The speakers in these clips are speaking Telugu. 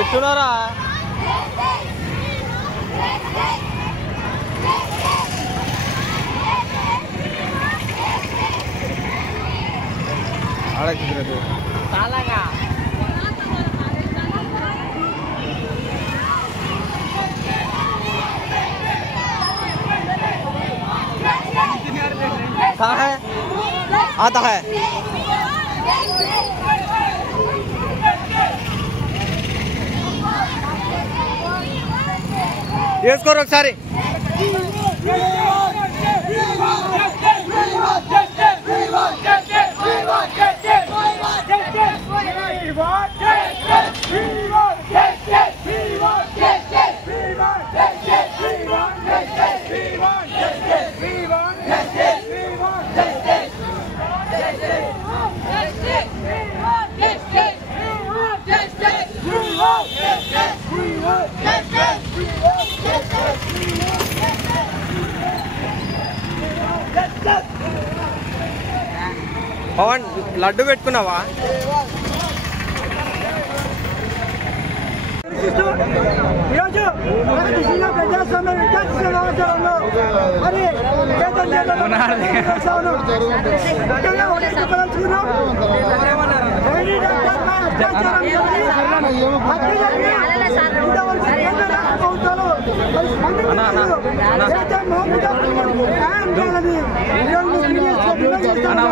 ఎట్టున్నారా ఆడకి చాలాగా कहाँ है आता है ये स्कोर ఒకసారి పవన్ లడ్డు పెట్టుకున్నావా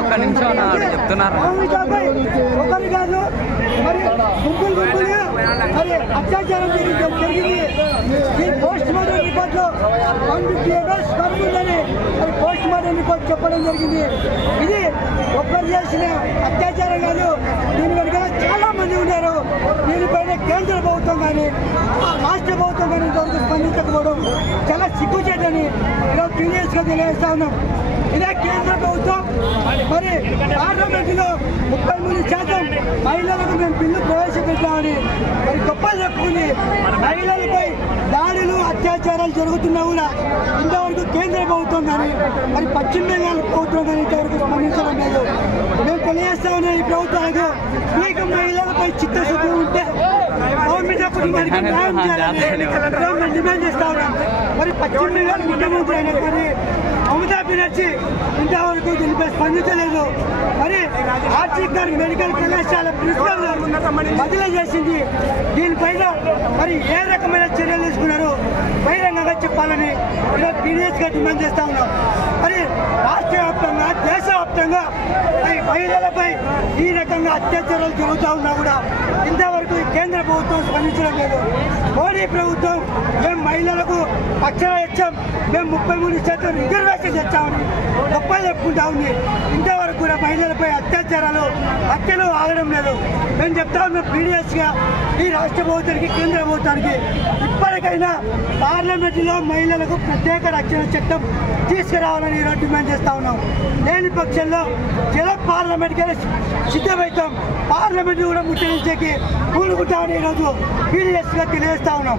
ఒక్క నిమిషం చెప్తున్నారు అత్యాచారం జరిగింది పోస్ట్ మార్టం రిపోర్ట్ లో 150 acres కడుతుందని పోస్ట్ మార్టం రిపోర్ట్ చెప్పడం జరిగింది. ఇది ఒక్కరు చేసిన అత్యాచారం కాదు, దీని వెనుక చాలా మంది ఉన్నారు. దీనిపైన కేంద్ర ప్రభుత్వం కానీ రాష్ట్ర ప్రభుత్వం కానీ ఇంతవరకు స్పందించకపోవడం చాలా సిగ్గుచేటని ఈరోజు సీరియస్ గా తెలియజేస్తా ఉన్నాం. ఇదే కేంద్ర ప్రభుత్వం మరి పార్లమెంట్ లో 33% మహిళలకు మేము బిల్లు ప్రవేశపెట్టామని మరి గొప్పలు చెప్పుకుంది. మహిళలపై దాడులు అత్యాచారాలు జరుగుతున్నా కూడా ఇంతవరకు కేంద్ర ప్రభుత్వం కానీ మరి పశ్చిమ బెంగాల్ ప్రభుత్వం కానీ ఇంతవరకు స్పందించడం లేదు. మేము తెలియజేస్తా ఉన్నాం ఈ ప్రభుత్వాలకు, మీకు మహిళలపై చిత్తశుద్ధి ఉంటే కుటుంబానికి న్యాయం చేయాలని మేము డిమాండ్ చేస్తా ఉన్నాం. మరి పశ్చిమ బెంగాల్ ముఖ్యమంత్రి అయినా కానీ మమతా బెనర్జీ ఇంతవరకు దీనిపై స్పందించలేదు. మరి ఆర్జిక్ మెడికల్ కళాశాల ప్రిన్సిపల్ బదిలీ చేసింది. దీనిపైన మరి ఏ రకమైన చర్యలు తీసుకున్నారు బహిరంగంగా చెప్పాలని ఈరోజు పీడిఎస్ గా డిమాండ్ చేస్తా ఉన్నాం. మరి రాష్ట్ర వ్యాప్తంగా దేశవ్యాప్తంగా మహిళలపై ఈ రకంగా అత్యాచారాలు జరుగుతూ ఉన్నా కూడా ఇంతవరకు కేంద్ర ప్రభుత్వం స్పందించడం లేదు. మోడీ ప్రభుత్వం మేము మహిళలకు పక్షాన ఇచ్చాం, మేము 33% రిజర్వేషన్ తెచ్చామని గొప్పలు చెప్పుకుంటా ఉంది. ఇంతవరకు కూడా మహిళలపై అత్యాచారాలు హత్యలు ఆగడం లేదు. మేము చెప్తా ఉన్నాం పీడిఎస్ గా ఈ రాష్ట్ర ప్రభుత్వానికి కేంద్ర ప్రభుత్వానికి ఇప్పటికైనా పార్లమెంటులో మహిళలకు ప్రత్యేక రక్షణ చట్టం తీసుకురావాలని ఈరోజు డిమాండ్ చేస్తా ఉన్నాం. లేని పక్షంలో జల పార్లమెంట్ గా సిద్ధమవుతాం, పార్లమెంట్ కూడా ముట్టడించేకి కూలుకుంటామని ఈరోజు పీడిఎస్ గా తెలియజేస్తా ఉన్నాం.